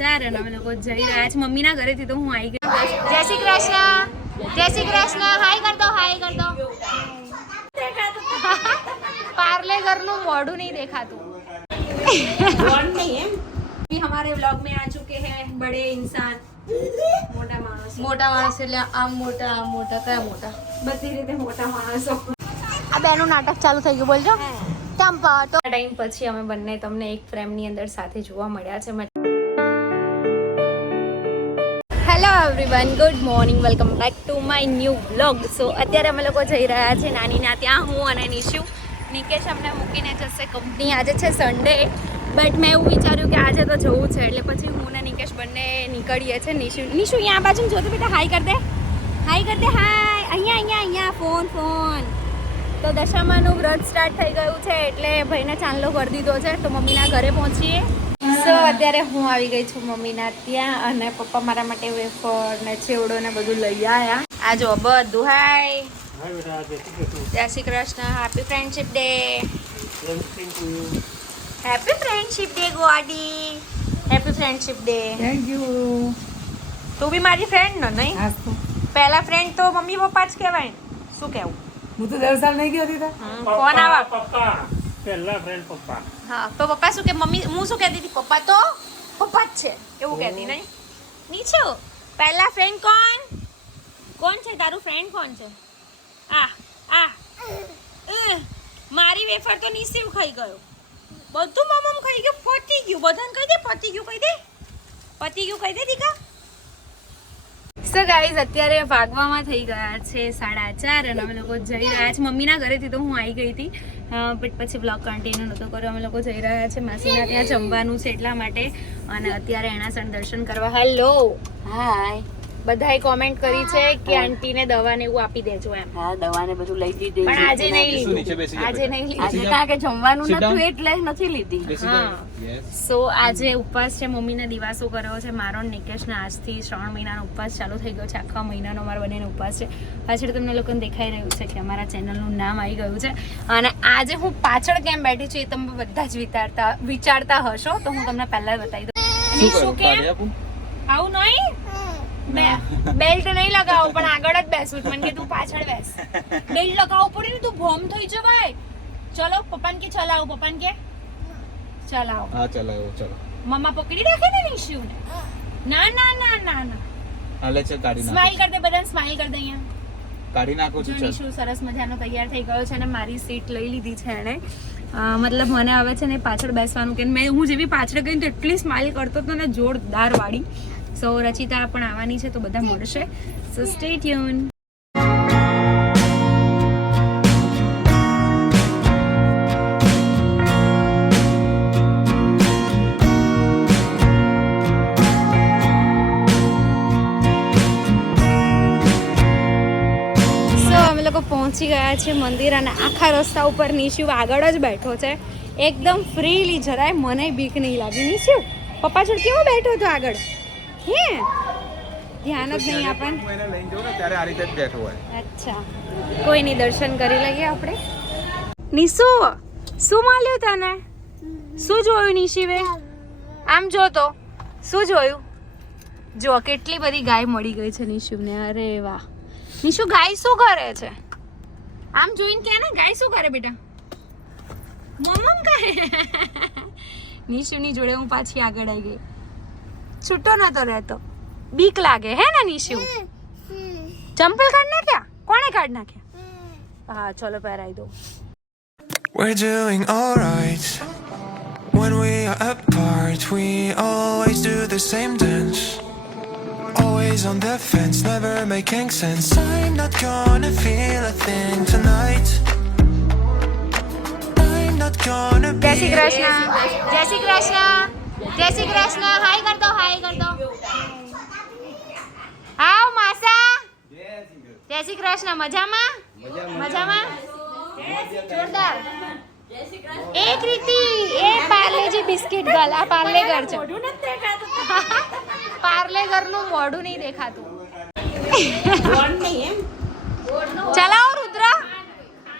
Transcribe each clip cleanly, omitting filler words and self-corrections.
ચાર અને અમે લોકો જઈ રહ્યા છે મમ્મીના ઘરેથી. તો હું આવી ગઈ. જય શ્રી કૃષ્ણ, જય શ્રી કૃષ્ણ. હાય કર દો, હાય કર દો. પાર્લે ઘરનું મોઢું નહીં દેખાતું. हमारे व्लॉग में आ चुके हैं बड़े इंसान. મોટા માણસ એટલે આમ મોટા કયા મોટા? બધી રીતે મોટા માણસો. આ બેનું નાટક ચાલુ થઈ ગયું, બોલજો. ચંપા તો ટાઈમ પછી અમે બંને તમને એક ફ્રેમની અંદર સાથે જોવા મળ્યા છે. Hello everyone, good morning, welcome back to my new vlog. So અત્યારે અમે લોકો જઈ રહ્યા છે નાનીના ત્યાં. હું અને નિશુ. નિકેશ અમને મૂકીને જશે કંપની. આજે છે સન્ડે, બટ મેં એવું વિચાર્યું કે આજે તો જવું છે, એટલે પછી હું ને નિકેશ બંને નીકળીએ છીએ. નિશુ અહીંયા આ બાજુ જોતો બેટા, હાય કર દે, હાય કર દે, હાય. અહીંયા ફોન. તો દશામાનું વ્રત સ્ટાર્ટ થઈ ગયું છે, એટલે ભાઈને ચાંદલો કરી દીધો છે. તો મમ્મીના ઘરે પહોંચીએ. સો અત્યારે હું આવી ગઈ છું મમ્મીના ત્યાં, અને પપ્પા મારા માટે વેફર ને ચેવડો ને બધું લઈ આવ્યા. આ જો બધું. હાય, જય Shri Krishna, happy friendship day. Happy friendship day ગોડી, happy friendship day. Thank you. તું બી મારી ફ્રેન્ડ ને? નહીં, પહેલા ફ્રેન્ડ તો મમ્મી પપ્પા જ કહેવાય ને. શું કહેવું? હું તો 10 સાલ નહીં ગયો હતી. કોણ આવા? પપ્પા પહેલા ફ્રેન્ડ પપ્પા. હા, તો પપ્પા શું કે મમ્મી? હું શું કહેતી હતી? પપ્પા તો પપ્પા જ છે એવું કહેતી. નહીં નીચે પહેલા ફ્રેન્ડ કોણ છે તારું? ફ્રેન્ડ કોણ છે? મારી વેફર તો નીચે ખાઈ ગયો. બધું મમ્મ ખાઈ ગયું. પતી ગયું. બધાને કહી દે પતી ગયું કહી દે દીકા. સો ગાઈઝ, અત્યારે વાગવામાં થઈ ગયા છે 4:30 અને અમે લોકો જઈ રહ્યા છે મમ્મીના ઘરેથી. તો હું આવી ગઈ હતી, બટ પછી બ્લોગ કન્ટિન્યુ નહોતો કર્યો. અમે લોકો જઈ રહ્યા છે માસીના ત્યાં જમવાનું છે એટલા માટે. અને અત્યારે એના સણ દર્શન કરવા. હેલો, હાય. બધાએ કોમેન્ટ કરી છે કે આંટીને દવા ને એવું આપી દેજો એમ. હા, દવાને બધું લઈ દીધી. પણ આજે નહીં લીધું. આજે કારણ કે જમવાનું નતું એટલે નથી લીધી. હા, સો આજે ઉપવાસ છે. મમ્મીને દિવાસો કર્યો છે. મારો નિકેશને આજથી 3 મહિનાનો ઉપવાસ ચાલુ થઈ ગયો છે. આખા મહિનાનો અમારા બંનેનો ઉપવાસ છે. પાછળ તમને લોકોને દેખાઈ રહ્યું છે કે અમારા ચેનલનું નામ આવી ગયું છે. અને આજે હું પાછળ કેમ બેઠી છું એ તમે બધા જ વિચારતા હશો, તો હું તમને પહેલા બતાવી દઉં. શું કેમ આવું નહીં? બેલ્ટ નહીં લગાવું, પણ આગળ જ બેસું. મને કે તું પાછળ બેસ. બેલ્ટ લગાવવું પડે ને, તું ભોમ થઈ જવાય. ચલો પપ્પાને કે ચલાવો, પપ્પાને કે ચલાવો. હા ચલાવો, ચલો. મમ્મા પકડી રાખે ને નિશુને. ના હાલે છે, કાઢી નાખો. સ્માઈલ કર દે, બધાને સ્માઈલ કર દે. અહીંયા કાઢી નાખો છું. નિશુ સરસ મજાનો તૈયાર થઈ ગયો છે અને મારી સીટ લઈ લીધી છે એણે. મતલબ મને આવે છે ને પાછળ બેસવાનું કે હું જેવી પાછળ ગઈ તો એટલી સ્માઈલ કરતો હતો ને, જોરદાર વાળી. સો રચિતા પણ આવવાની છે, તો બધા મળશે. સો સ્ટે ટ્યુન. પહોંચી ગયા છે મંદિર, અને આખા રસ્તા ઉપર નિશુ આગળ જ બેઠો છે એકદમ ફ્રીલી. જરાય મને બીક નહીં લાગી. નિશુ પપ્પા જોડે કેવો બેઠો હતો આગળ? હે ધ્યાન જ નહીં આપણને. હું એને લઈને જાઉં ને ત્યારે આ રીતે જ બેઠો હોય. અચ્છા, કોઈ નહીં, દર્શન કરી લઈએ આપણે. નિશુ શું મળ્યું તને? શું જોયું નિશીવે? આમ જો તો શું જોયું? જો કેટલી બધી ગાય મળી ગઈ છે નિશુને. અરે વાહ નિશુ, ગાય શું કરે છે? આમ જોઈને કે ને, ગાય શું કરે બેટા? મમ્મ કરે. નિશુની જોડે હું પાછી આગળ આવી ગઈ. છૂટો નતો રહેતો. બીક લાગે હે ને નિશુ? ચંપલ કાઢ નાખ્યા? કોણે કાઢ નાખ્યા? હા ચલો પહેરાઈ દો. We're doing alright. When we are apart, we always do the same dance. Always on the fence, never making sense. I'm not gonna feel a thing tonight. I'm not gonna be. જય શ્રી કૃષ્ણ, જય શ્રી કૃષ્ણ, જય શ્રી કૃષ્ણ. હાય કર દો, હાય કર દો. આવ માસા. જય શ્રી કૃષ્ણ. મજામાં? મજામાં? જોરદાર. એક રીતિ એ પાર્લેજી બિસ્કિટ ગલ. આ પાર્લેગર છે. પાર્લેગરનું મોઢું નહીં દેખાતું. ચલાવો રુદ્ર.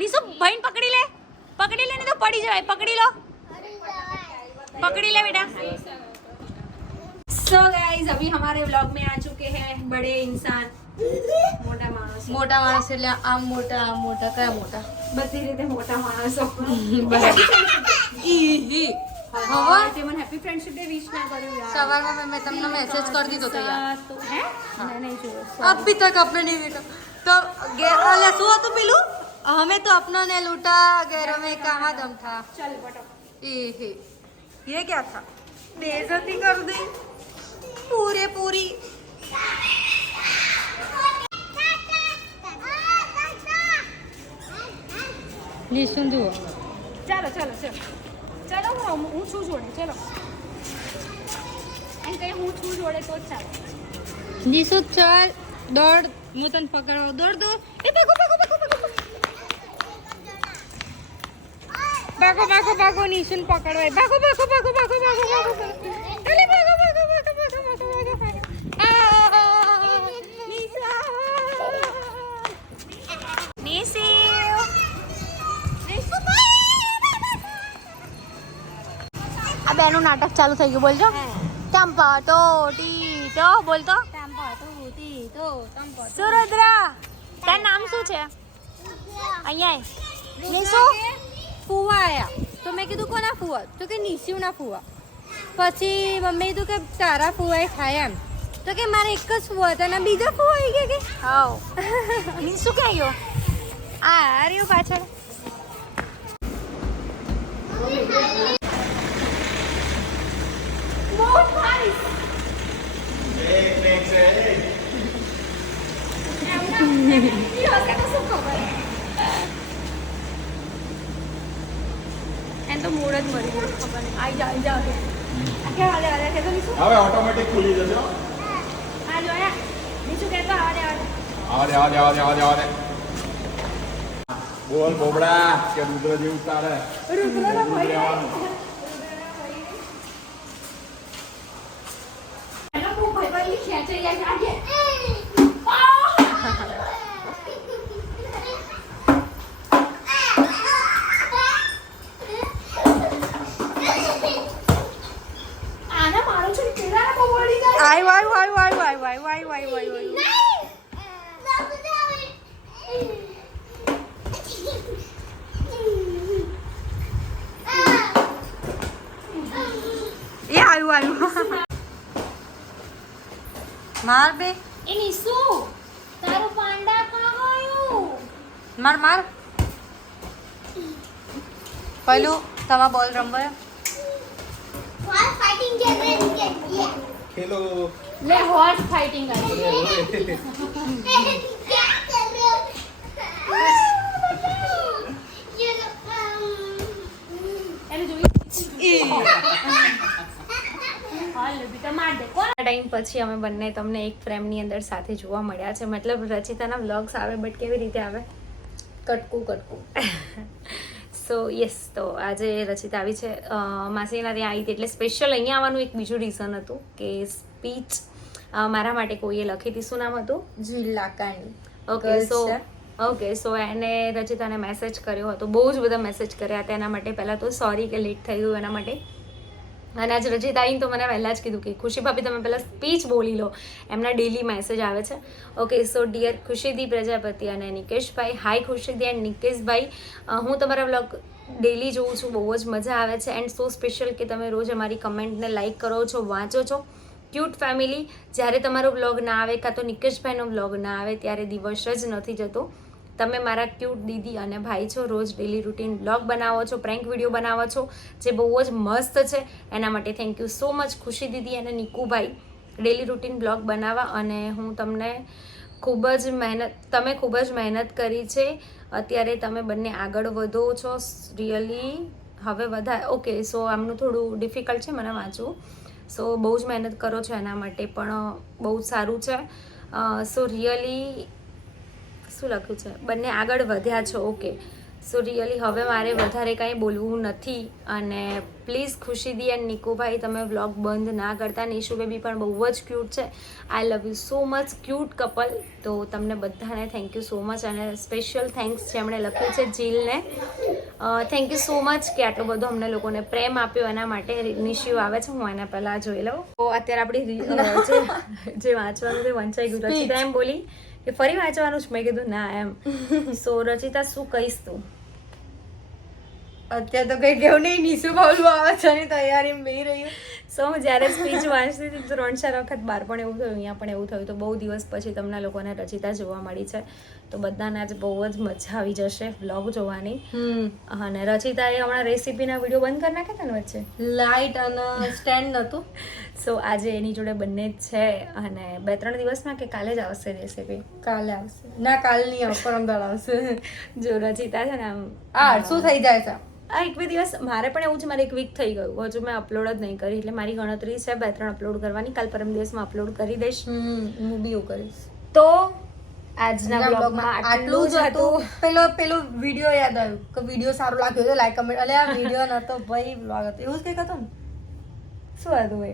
નિશુ ભાઈને પકડી લે ને, તો પડી જવાય. પકડી લે બેટા. सो गाइस अभी हमारे व्लॉग में आ चुके हैं बड़े इंसान મોટા માણસો એટલે આમ મોટા કયા મોટા બધી રીતે મોટા માણસો ઈહી હવે તે મને હેપી ફ્રેન્ડશિપ ડે વિશ ના કર્યું યાર સવારમાં મેં તમને મેસેજ કરી દીધો તો યાર તો હે મેં નહીં જોયો अभी तक आपने नहीं देखा तो अले શું હતું પેલું हमें तो अपना ने लूटा गैरों में कहाँ दम था चल बटो ये क्या था बेइज्जती कर दी पूरे पूरी लिसन दो ચાલો ચાલો ચાલો ચાલો હું છું જોડે ચાલો એમ કઈ હું છું જોડે તો જ ચાલો लिसु चल दौड़ હું તને પકડવા દોડ એ ભાગો નિશુન પકડવાય ભાગો અલે ભાગો આ બેનું નાટક ચાલુ થઈ ગયું બોલજો ચંપા તો ટીટો બોલતો સુરદ્રા તારું નામ શું છે અહીંયા નિશુ ફુવા આયા તો મેં કીધું કોના ફુવા તો કે નિશુના ફુવા પછી મમ્મી કીધું કે તારા ફુવાએ ખાય એમ તો કે મારે એક જ ફુવા હતા અને બીજા ફુવા આવી ગયા કે હાઉ નિશુ ક્યાં ગયો આ રહ્યો પાછળ એમ તો મૂળ જ મરી ગયું ખબર નહીં આવી જાઓ કે તો નીચું હવે ઓટોમેટિક ખુલી જશે હો. આ જોયા નીચું કહેતો આવા દે આવા દે બોલ બોબડા કે રુદ્ર જેવું તારે રુદ્રના ભાઈ રહેવાનું. એનો ખૂબ ભાઈ ખેંચે જાય આજે આના મારું છે કેરા બહુ વળી જાય વાય એ આવ્યું માર બે એ નિશુ તારું પાંડા કાં ગયું માર પેલું તમા બોલ રમવા ખેલો લે હોર્સ ફાઇટિંગ આવી એને જોઈ હાલ બેટા માર દે કોણ ટાઈમ પછી અમે બંને તમને એક ફ્રેમની અંદર સાથે જોવા મળ્યા છે મતલબ રચિતાના વ્લોગ્સ આવે બટ કેવી રીતે આવે કટકું સો યસ તો આજે રચિતા આવી છે માસીના ત્યાં આવી હતી એટલે સ્પેશિયલ અહીંયા આવવાનું એક બીજું રીઝન હતું કે સ્પીચ મારા માટે કોઈએ લખી હતી શું નામ હતું જિલ્લાકાની ઓકે સો એને રચિતાને મેસેજ કર્યો હતો બહુ જ બધા મેસેજ કર્યા હતા એના માટે પહેલાં તો સોરી કે લેટ થઈ ગયું એના માટે અને આજ રચિતા આવીને તો મને પહેલાં જ કીધું કે ખુશી ભાભી તમે પહેલાં સ્પીચ બોલી લો એમના ડેલી મેસેજ આવે છે ઓકે સો ડિયર ખુશીદી પ્રજાપતિ અને નિકેશભાઈ હાય ખુશીદી એન્ડ નિકેશભાઈ હું તમારા વ્લોગ ડેલી જોઉં છું બહુ જ મજા આવે છે એન્ડ સો સ્પેશિયલ કે તમે રોજ અમારી કમેન્ટને લાઇક કરો છો વાંચો છો ક્યુટ ફેમિલી જ્યારે તમારો વ્લોગ ના આવે કાં તો નિકેશભાઈનો વ્લોગ ના આવે ત્યારે દિવસ જ નથી જતો તમે મારા ક્યુટ દીદી અને ભાઈ છો રોજ ડેલી રૂટીન વ્લોગ બનાવો છો પ્રેન્ક વિડીયો બનાવો છો જે બહુ જ મસ્ત છે એના માટે થેન્ક યુ સો મચ ખુશી દીદી અને નિકુભાઈ ડેલી રૂટીન વ્લોગ બનાવવા અને હું તમને તમે ખૂબ જ મહેનત કરી છે અત્યારે તમે બંને આગળ વધો છો રિયલી હવે વધારે ઓકે સો આમનું થોડું ડિફિકલ્ટ છે મને વાંચવું સો બહુ જ મહેનત કરો છો એના માટે પણ બહુ જ સારું છે સો રિયલી શું લખ્યું છે બંને આગળ વધ્યા છો ઓકે સો રિયલી હવે મારે વધારે કાંઈ બોલવું નથી અને પ્લીઝ ખુશીદી એન્ડ નિકોભાઈ તમે વ્લોગ બંધ ના કરતા. નિશુ બેબી પણ બહુ જ ક્યુટ છે. I love you so much cute couple. તો તમને બધાને થેન્ક યુ સો મચ અને સ્પેશિયલ થેન્ક્સ જેમણે લખ્યું છે જીલને. થેન્ક યુ સો મચ કે આટલો બધો અમને લોકોને પ્રેમ આપ્યો એના માટે. નિશુ આવે છે, હું એના પહેલાં જોઈ લઉં. તો અત્યારે આપણી જે વાંચવાનું તે વંચાઈ ગયું. રચિતા એમ બોલી કે ફરી વાંચવાનું જ. મેં કીધું ના એમ. સો રચિતા શું કહીશ તું? અત્યારે તો કઈ કેવું નહીં, નિશુ બાવલું આવે છે ની તૈયારી બેહી રહ્યું. સો હું જ્યારે સ્પીચ વાંચતી હતી તો 3-4 વખત બહાર પણ એવું થયું, અહીંયા પણ એવું થયું. તો બહુ દિવસ પછી તમને લોકોને રચિતા જોવા મળી છે. તો બધાને આજે બહુ જ મજા આવી જશે વ્લોગ જોવાની. અને રચિતાએ હમણાં રેસીપીના વિડીયો બંધ કરી નાખ્યા હતા ને વચ્ચે, લાઇટ અને સ્ટેન્ડ નહોતું. સો આજે એની જોડે બંને જ છે અને 2-3 દિવસમાં કે કાલે જ આવશે રેસીપી. કાલે આવશે ના, કાલ નહીં આવે, પરમદાડ આવશે. જો રચિતા છે ને આમ શું થઈ જાય છે આ 1-2 દિવસ મારે પણ એવું છે. મારે 1 વીક થઈ ગયું, હજુ મેં અપલોડ જ નહીં કરી. એટલે મારી ગણતરી છે 2-3 અપલોડ કરવાની. કાલ પરમ દિવસમાં અપલોડ કરી દઈશ. હું બી એવું કરીશ. તો આજના બ્લોગમાં આટલું જ હતું. પેલો વિડીયો યાદ આવ્યું કે વિડીયો સારો લાગ્યો તો લાઈક કમેન્ટ. અલે આ વિડીયો નતો ભાઈ, બ્લોગ હતો એવું જ કંઈક હતું ને. શું હતું એ?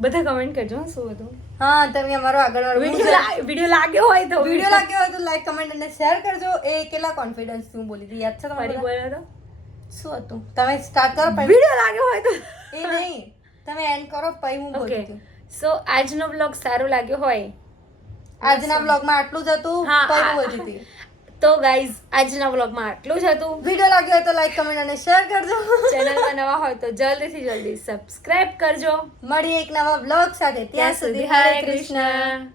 બધા કમેન્ટ કરજો હો, શું હતું. હા, તમે અમારો આગળ વિડીયો લાગ્યો હોય તો વિડીયો લાગ્યો હોય તો લાઈક કમેન્ટ અને શેર કરજો. એ કેટલા કોન્ફિડન્સ હું બોલી હતી યાદ છે ફરી તમારે? બોલ્યો તો શું હતું? તમે સ્ટાર્ટ કરો પછી. વિડીયો લાગ્યો હોય તો એ નહીં, તમે એન્ડ કરો પછી હું બોલું ઓકે. છું. સો આજનો બ્લોગ સારો લાગ્યો હોય આજના બ્લોગમાં આટલું જ હતું. હા, પછી હું બોલતી હતી. તો ગાઈઝ આજના બ્લોગમાં આટલું જ હતું. વિડીયો લાગ્યો હોય તો લાઈક કમેન્ટ અને શેર કરજો. ચેનલમાં નવા હોય તો જલ્દી સબસ્ક્રાઇબ કરજો. મળીએ એક નવા બ્લોગ સાથે. ત્યાં સુધી હરે કૃષ્ણ.